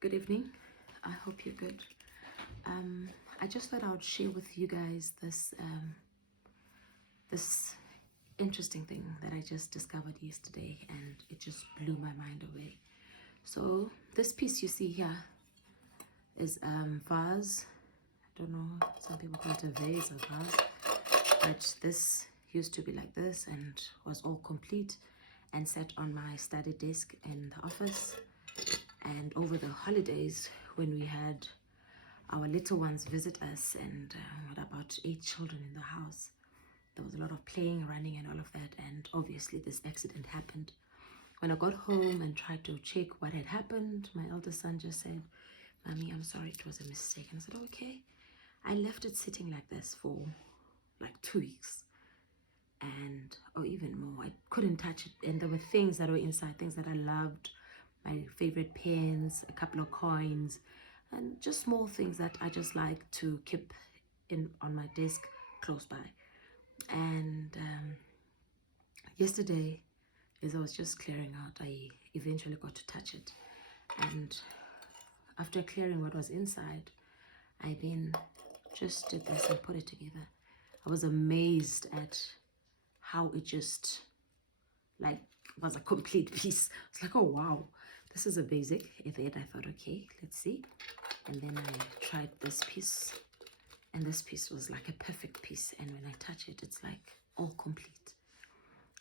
Good evening. I hope you're good. I just thought I would share with you guys this interesting thing that I just discovered yesterday, and it just blew my mind away. So this piece you see here is vase. I don't know. Some people call it a vase or vase, but this used to be like this and was all complete and sat on my study desk in the office. And over the holidays, when we had our little ones visit us, and what about 8 children in the house, there was a lot of playing, running and all of that, and obviously this accident happened. When I got home and tried to check what had happened, my eldest son just said, "Mommy, I'm sorry, it was a mistake." And I said, "Okay." I left it sitting like this for like 2 weeks, and or even more. I couldn't touch it, and there were things that were inside, things that I loved, my favorite pens, a couple of coins, and just small things that I just like to keep in on my desk close by. And yesterday, as I was just clearing out, I eventually got to touch it, and after clearing what was inside, I then just did this and put it together. I was amazed at how it just like was a complete piece. It's like, oh wow, this is a basic. And then I thought, okay, let's see. And then I tried this piece, and this piece was like a perfect piece. And when I touch it, it's like all complete.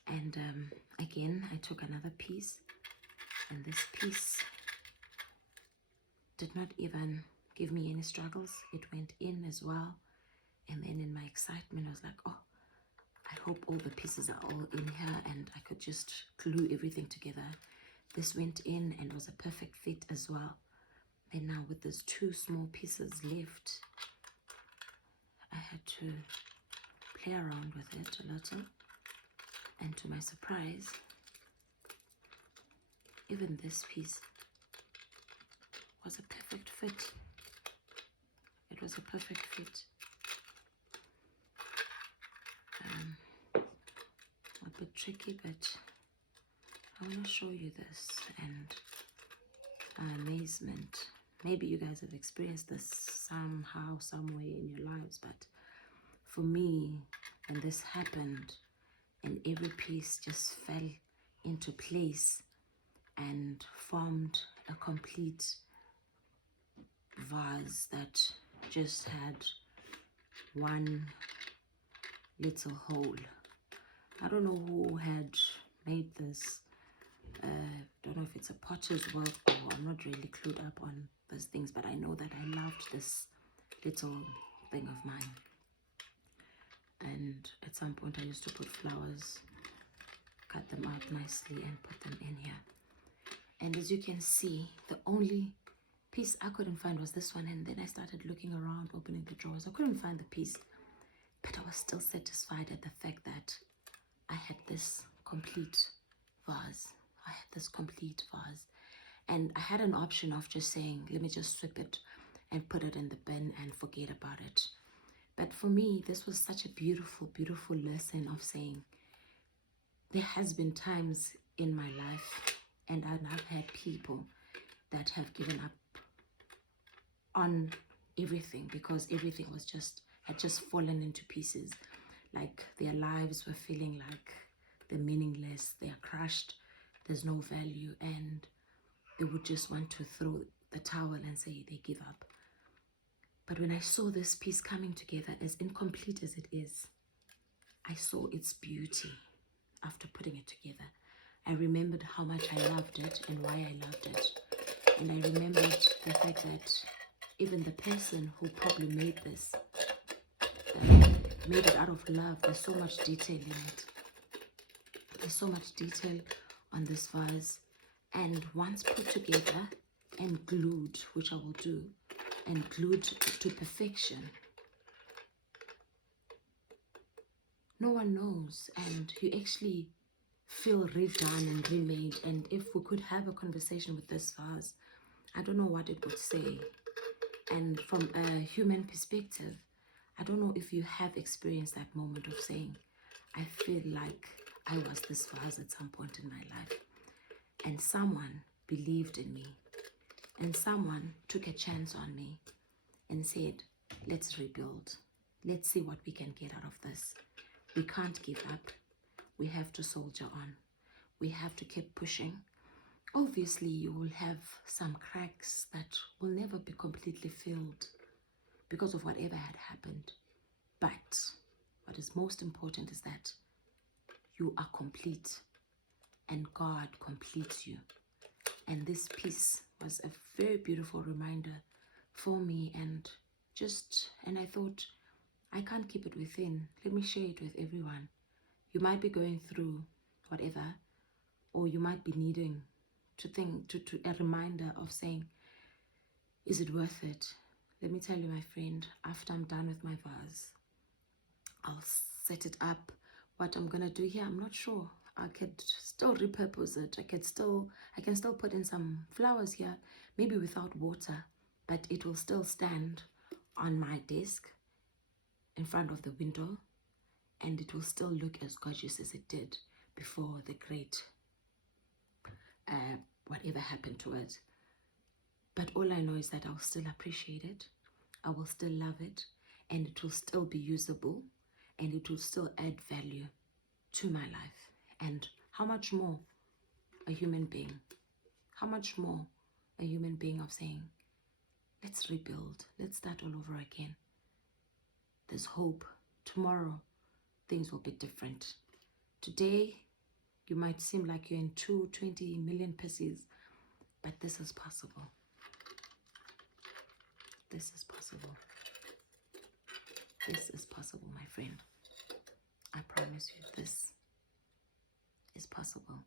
And again, I took another piece, and this piece did not even give me any struggles. It went in as well. And then in my excitement, I was like, oh, I hope all the pieces are all in here and I could just glue everything together. This went in and was a perfect fit as well. Then now with those 2 small pieces left, I had to play around with it a little. And to my surprise, even this piece was a perfect fit. It was a perfect fit. A bit tricky, but I want to show you this, and my amazement. Maybe you guys have experienced this somehow, some way in your lives, but for me, when this happened and every piece just fell into place and formed a complete vase that just had one little hole. I don't know who had made this. Don't know if it's a potter's work, or I'm not really clued up on those things, but I know that I loved this little thing of mine. And at some point I used to put flowers, cut them out nicely and put them in here. And as you can see, the only piece I couldn't find was this one. And then I started looking around, opening the drawers. I couldn't find the piece, but I was still satisfied at the fact that I had this complete vase. I had this complete vase. And I had an option of just saying, let me just sweep it and put it in the bin and forget about it. But for me, this was such a beautiful, beautiful lesson of saying, there has been times in my life, and I've had people that have given up on everything because everything was had just fallen into pieces. Like their lives were feeling like they're meaningless, they are crushed, there's no value, and they would just want to throw the towel and say they give up. But when I saw this piece coming together, as incomplete as it is, I saw its beauty after putting it together. I remembered how much I loved it and why I loved it. And I remembered the fact that even the person who probably made this, made it out of love. There's so much detail in it. There's so much detail on this vase. And once put together and glued, which I will do, and glued to perfection, no one knows, and you actually feel redone and remade. And if we could have a conversation with this vase, I don't know what it would say. And from a human perspective, I don't know if you have experienced that moment of saying, I feel like I was this vase at some point in my life, and someone believed in me And someone took a chance on me and said, let's rebuild. Let's see what we can get out of this. We can't give up. We have to soldier on. We have to keep pushing. Obviously, you will have some cracks that will never be completely filled because of whatever had happened. But what is most important is that you are complete and God completes you. And this piece was a very beautiful reminder for me, and I thought, I can't keep it within. Let me share it with everyone. You might be going through whatever, or you might be needing to think, to a reminder of saying, is it worth it? Let me tell you, my friend, after I'm done with my vase, I'll set it up. What I'm gonna do here, I'm not sure. I could still repurpose it. I can still put in some flowers here, maybe without water, but it will still stand on my desk in front of the window, and it will still look as gorgeous as it did before the great whatever happened to it. But all I know is that I'll still appreciate it, I will still love it, and it will still be usable, and it will still add value to my life. And how much more a human being, how much more a human being of saying, let's rebuild, let's start all over again. There's hope. Tomorrow, things will be different. Today, you might seem like you're in 20 million pieces, but this is possible. This is possible. This is possible, my friend. I promise you, this is possible.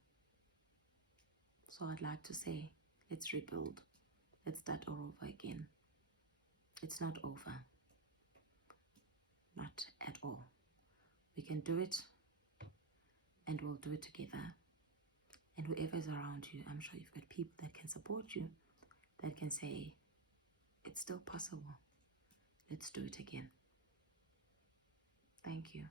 So I'd like to say, let's rebuild. Let's start all over again. It's not over. Not at all. We can do it, and we'll do it together. And whoever's around you, I'm sure you've got people that can support you, that can say, it's still possible. Let's do it again. Thank you.